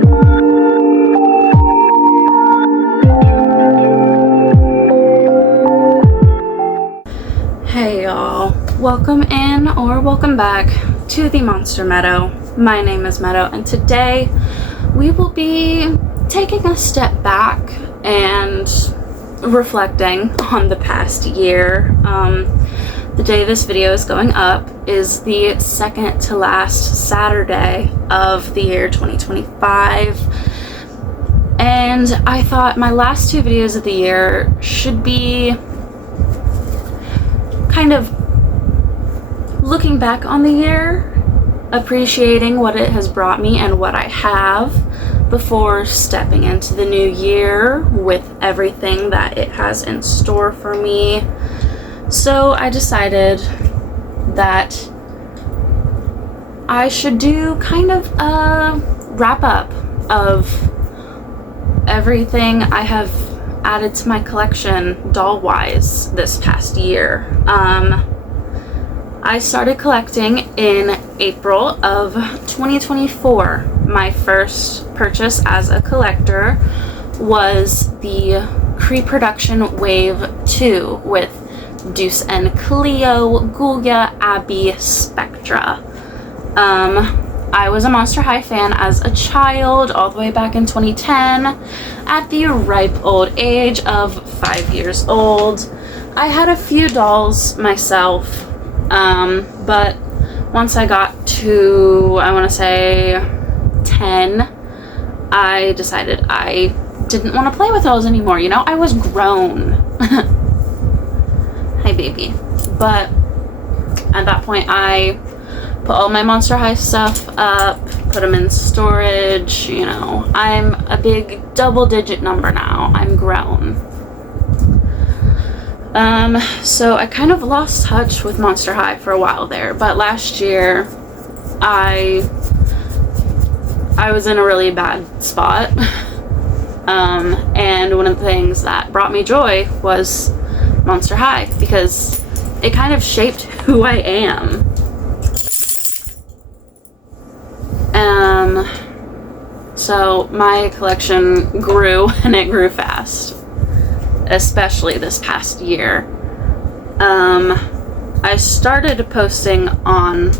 Hey y'all, welcome in or welcome back to the Monster Meadow. My name is Meadow, and today we will be taking a step back and reflecting on the past year. The day this video is going up is the second to last Saturday of the year 2025, and I thought my last two videos of the year should be kind of looking back on the year, appreciating what it has brought me and what I have before stepping into the new year with everything that it has in store for me. So I decided that I should do kind of a wrap up of everything I have added to my collection doll-wise this past year. I started collecting in April of 2024. My first purchase as a collector was the Cree Production Wave 2 with Deuce and Cleo, Ghoulia, Abby, Spectra. I was a Monster High fan as a child all the way back in 2010 at the ripe old age of 5 years old. I had a few dolls myself, but once I got to, I want to say 10, I decided I didn't want to play with dolls anymore. You know, I was grown. Hi, baby. But at that point, I put all my Monster High stuff up, put them in storage. You know, I'm a big double-digit number now. I'm grown. So I kind of lost touch with Monster High for a while there, but last year I was in a really bad spot. And one of the things that brought me joy was Monster High, because it kind of shaped who I am. So my collection grew, and it grew fast, especially this past year. I started posting on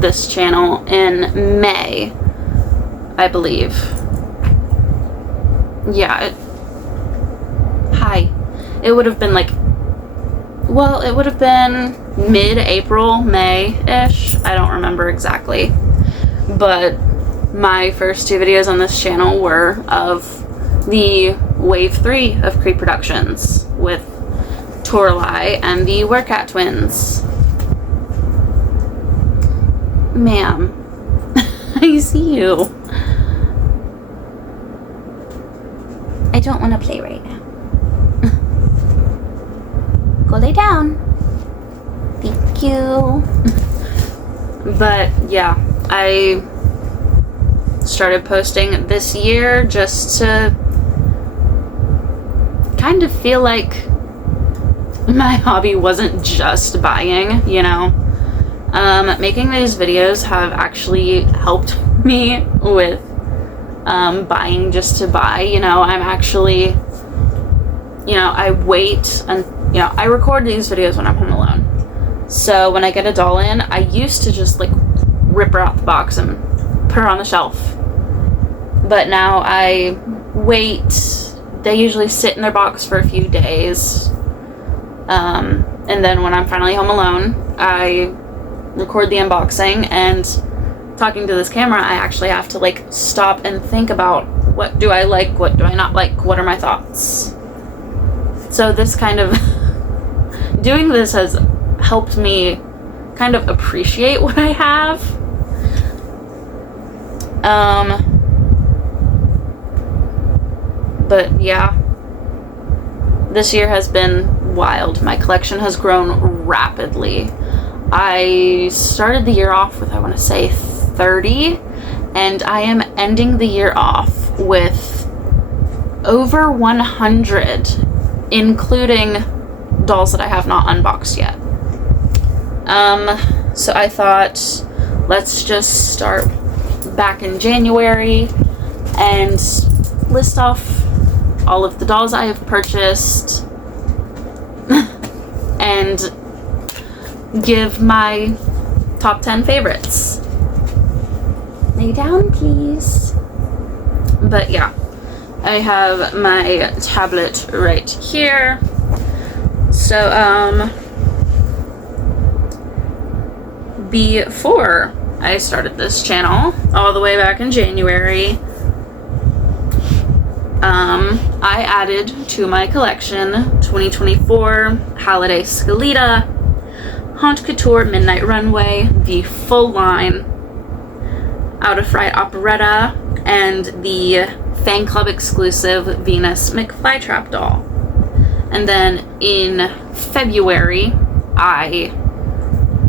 this channel in May, I believe. Yeah, it would have been it would have been mid-April, May-ish. I don't remember exactly. But my first two videos on this channel were of the Wave 3 of Cree Productions with Toralei and the Werecat twins. Ma'am, I see you. I don't want to play right now. Go lay down. Thank you. But yeah, I started posting this year just to kind of feel like my hobby wasn't just buying, you know. Making these videos have actually helped me with buying just to buy. You know, I'm actually, you know, I wait and, you know, I record these videos when I'm home alone. So when I get a doll in, I used to just like rip her out the box and put her on the shelf. But now I wait. They usually sit in their box for a few days. And then when I'm finally home alone, I record the unboxing, and talking to this camera, I actually have to like stop and think about, what do I like, what do I not like, what are my thoughts. So this kind of doing this has helped me kind of appreciate what I have. But yeah, this year has been wild. My collection has grown rapidly. I started the year off with, I want to say, 30, and I am ending the year off with over 100, including dolls that I have not unboxed yet. So I thought, let's just start back in January and list off all of the dolls I have purchased and give my top 10 favorites. Lay down, please. But yeah, I have my tablet right here. So, before I started this channel, all the way back in January, I added to my collection 2024 Holiday Scalita, Haute Couture Midnight Runway, the full line, Out of Fright Operetta, and the Fan Club exclusive Venus McFlytrap doll. And then in February, I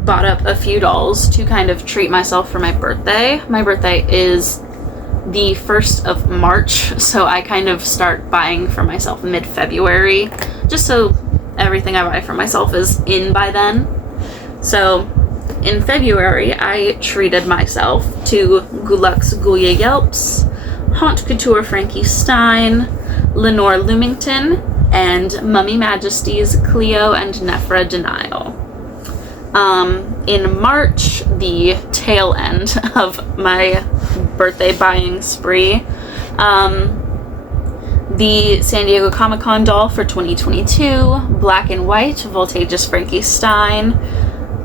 bought up a few dolls to kind of treat myself for my birthday. My birthday is the 1st of March, so I kind of start buying for myself mid-February, just so everything I buy for myself is in by then. So in February, I treated myself to Gulux Guya Yelps, Haute Couture Frankie Stein, Lenore Lumington, and Mummy Majesty's Cleo and Nephra Denial. In March, the tail end of my birthday buying spree, the San Diego Comic-Con doll for 2022, Black and White Voltageous Frankie Stein,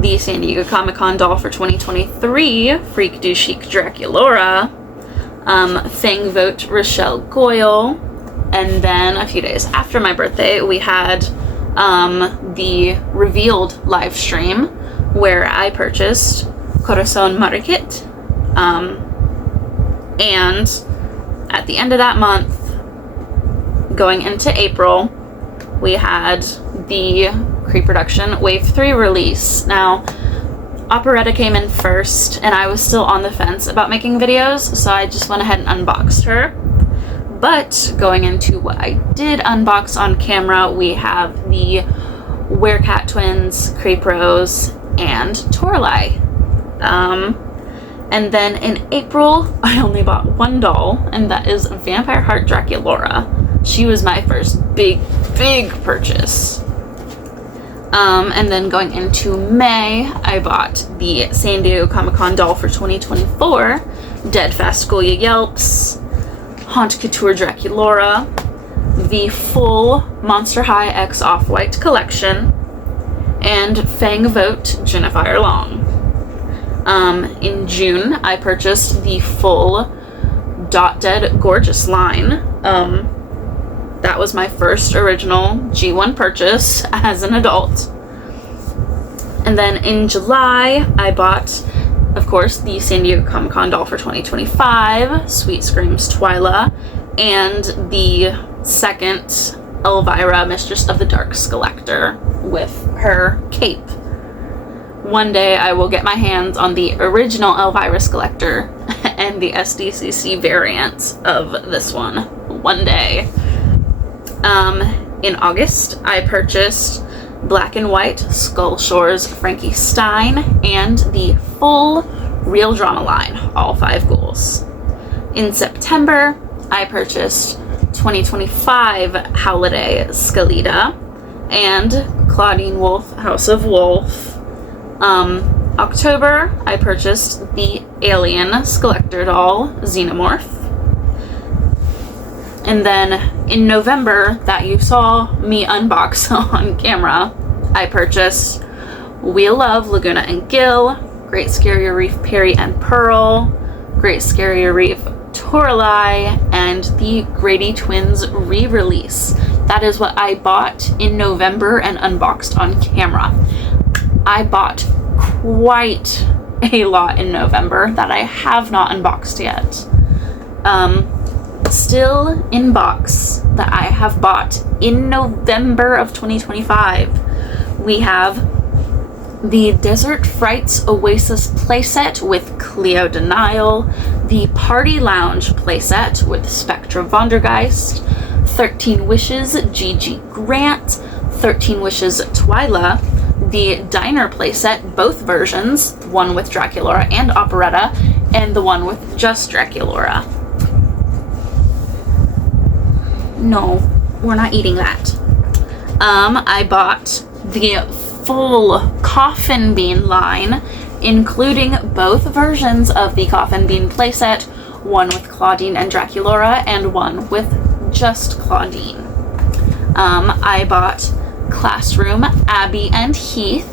the San Diego Comic-Con doll for 2023, Freak du Chic Draculaura, Fang Vote Rochelle Goyle, and then a few days after my birthday, we had the Revealed live stream where I purchased Corazon Marikit, and at the end of that month, going into April, we had the Cree Production Wave 3 release. Now, Operetta came in first, and I was still on the fence about making videos, so I just went ahead and unboxed her. But going into what I did unbox on camera, we have the Werecat Twins, Crepe Rose, and Toralei. And then in April, I only bought one doll, and that is Vampire Heart Draculaura. She was my first big purchase. And then going into May, I bought the San Diego Comic-Con doll for 2024, Deadfast Goya Yelps, Haute Couture Draculaura, the full Monster High X Off-White collection, and Fang Vote Jennifer Long. In June, I purchased the full Dot Dead Gorgeous line. That was my first original G1 purchase as an adult. And then in July, I bought, of course, the San Diego Comic-Con doll for 2025, Sweet Screams Twyla, and the second Elvira, Mistress of the Dark Skelector, with her cape. One day I will get my hands on the original Elvira Skelector and the SDCC variant of this one. One day. In August, I purchased Black and White Skull Shores Frankie Stein and the full Real Drama line, all 5 ghouls. In September, I purchased 2025 Holiday Scalita and Claudine Wolf House of Wolf. October, I purchased the Alien Skelector doll, Xenomorph. And then in November, that you saw me unbox on camera, I purchased Wheel of Laguna and Gil, Great Scary Reef Perry and Pearl, Great Scary Reef Toralei, and the Grady Twins re-release. That is what I bought in November and unboxed on camera. I bought quite a lot in November that I have not unboxed yet. Still in box that I have bought in November of 2025, we have the Desert Frights Oasis playset with Cleo Denial, the Party Lounge playset with Spectra Vondergeist, 13 Wishes Gigi Grant, 13 Wishes Twyla, the Diner playset, both versions, one with Draculaura and Operetta, and the one with just Draculaura. No, we're not eating that. I bought the full Coffin Bean line, including both versions of the Coffin Bean playset, one with Claudine and Draculaura and one with just Claudine. I bought Classroom, Abby and Heath.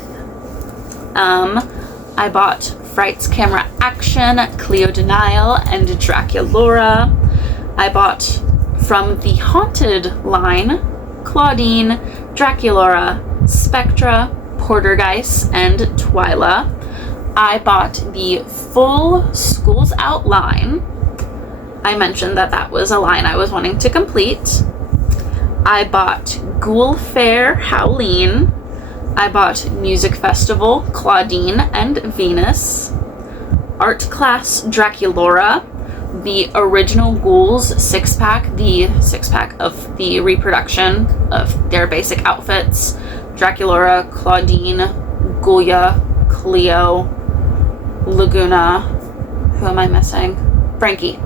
I bought Frights Camera Action, Cleo Denial, and Draculaura. I bought from the Haunted line, Claudine, Draculaura, Spectra, Portergeist, and Twyla. I bought the full Schools Out line. I mentioned that that was a line I was wanting to complete. I bought Ghoul Fair, Howleen. I bought Music Festival, Claudine and Venus. Art Class, Draculaura. The original Ghouls 6-pack, the 6-pack of the reproduction of their basic outfits. Draculaura, Claudine, Ghoulia, Cleo, Laguna. Who am I missing? Frankie.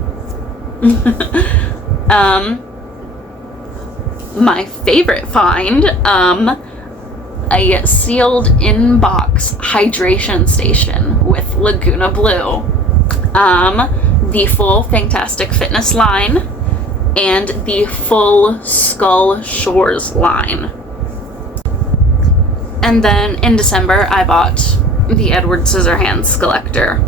My favorite find, a sealed in-box hydration station with Laguna Blue. The full Fantastic Fitness line, and the full Skull Shores line. And then in December, I bought the Edward Scissorhands Collector.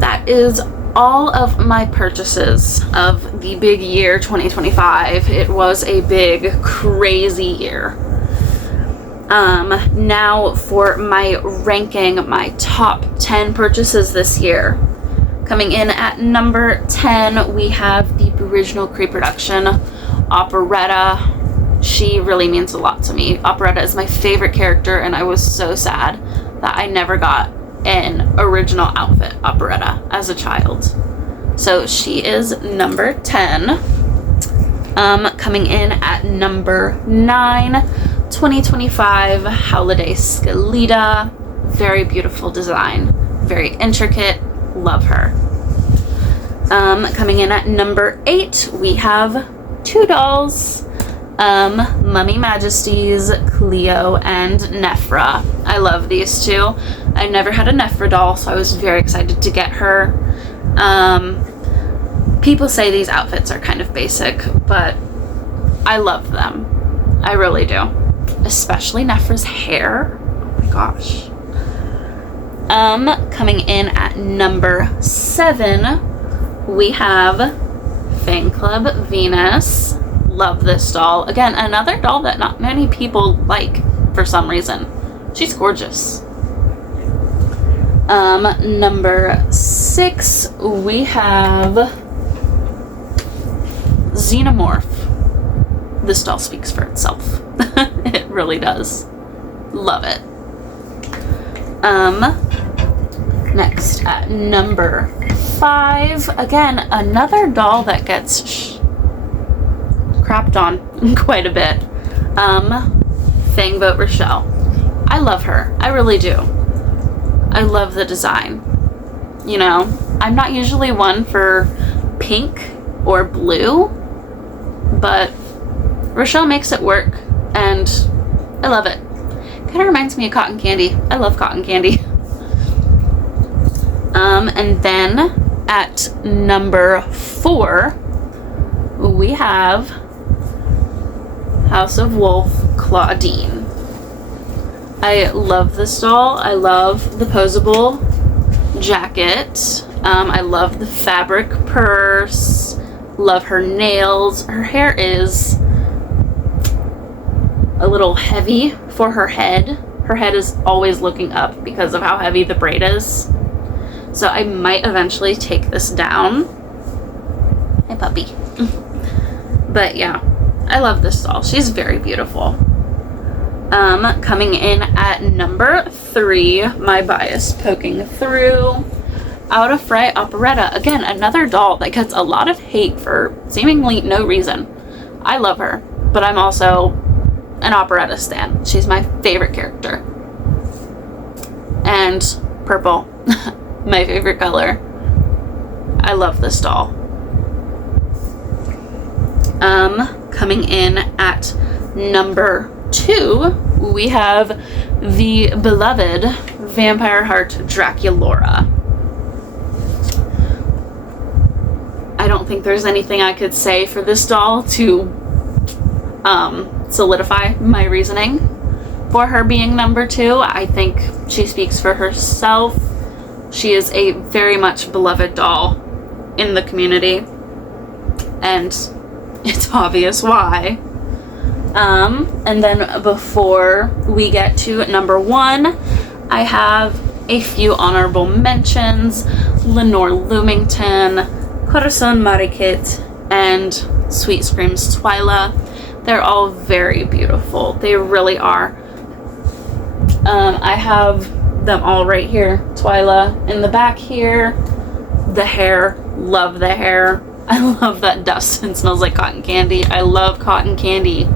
That is all of my purchases of the big year 2025. It was a big, crazy year. Now for my ranking, my top 10 purchases this year. Coming in at number 10, we have the original pre-production Operetta. She really means a lot to me. Operetta is my favorite character, and I was so sad that I never got an original outfit Operetta as a child. So she is number 10. Coming in at number 9, 2025 Holiday Skelita. Very beautiful design, very intricate, love her. Coming in at number 8, we have 2 dolls. Mummy Majesties, Cleo, and Nephra. I love these two. I never had a Nephra doll, so I was very excited to get her. People say these outfits are kind of basic, but I love them. I really do. Especially Nephra's hair. Oh my gosh. Coming in at number 7, we have Fan Club Venus. Love this doll. Again, another doll that not many people like for some reason. She's gorgeous. Number 6, we have Xenomorph. This doll speaks for itself. It really does. Love it. Next at number 5, again, another doll that gets crapped on quite a bit. Fangboat Rochelle. I love her. I really do. I love the design. You know, I'm not usually one for pink or blue, but Rochelle makes it work, and I love it. Kind of reminds me of cotton candy. I love cotton candy. And then at number 4, we have House of Wolf Claudine. I love this doll. I love the posable jacket. I love the fabric purse. Love her nails. Her hair is a little heavy for her head. Her head is always looking up because of how heavy the braid is. So I might eventually take this down. Hey, puppy. But yeah, I love this doll. She's very beautiful. Coming in at number 3, my bias poking through, Out of Fright Operetta. Again, another doll that gets a lot of hate for seemingly no reason. I love her, but I'm also an Operetta stan. She's my favorite character. And purple, my favorite color. I love this doll. Coming in at number 2, we have the beloved Vampire Heart Draculaura. I don't think there's anything I could say for this doll to solidify my reasoning for her being number 2. I think she speaks for herself. She is a very much beloved doll in the community, and it's obvious why. And then before we get to number 1, I have a few honorable mentions. Lenore Lumington, Corazon Marikit, and Sweet Screams Twyla. They're all very beautiful. They really are. I have them all right here. Twyla in the back here. The hair. Love the hair. I love that Dustin smells like cotton candy. I love cotton candy.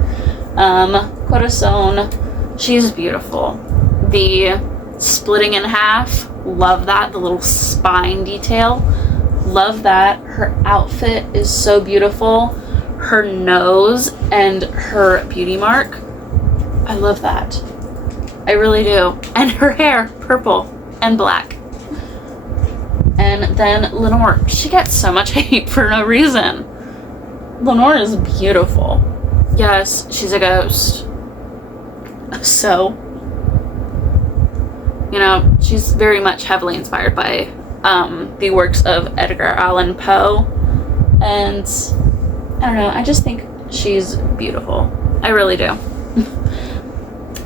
Corazon. She's beautiful. The splitting in half. Love that. The little spine detail. Love that. Her outfit is so beautiful. Her nose and her beauty mark. I love that. I really do. And her hair, purple and black. And then Lenore. She gets so much hate for no reason. Lenore is beautiful. Yes, she's a ghost. So, you know, she's very much heavily inspired by the works of Edgar Allan Poe. And I don't know, I just think she's beautiful. I really do.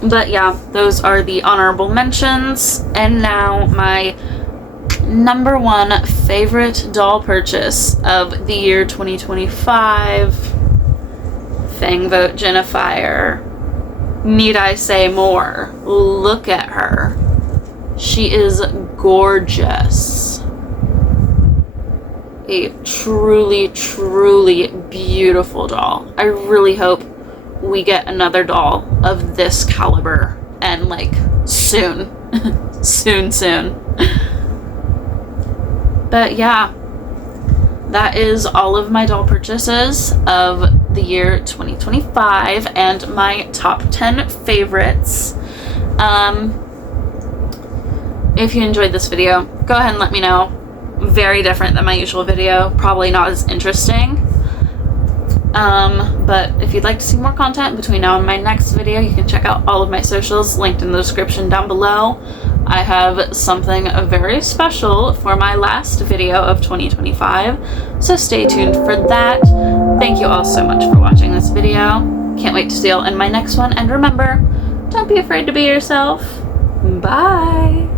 But yeah, those are the honorable mentions. And now my number 1 favorite doll purchase of the year 2025. Fang Vote Jennifer. Need I say more? Look at her. She is gorgeous. A truly, truly beautiful doll. I really hope we get another doll of this caliber, and like soon. soon. But yeah, that is all of my doll purchases of the year 2025 and my top 10 favorites. If you enjoyed this video, go ahead and let me know. Very different than my usual video, probably not as interesting. But if you'd like to see more content between now and my next video, you can check out all of my socials linked in the description down below. I have something very special for my last video of 2025, so stay tuned for that. Thank you all so much for watching this video. Can't wait to see you all in my next one, and remember, don't be afraid to be yourself. Bye!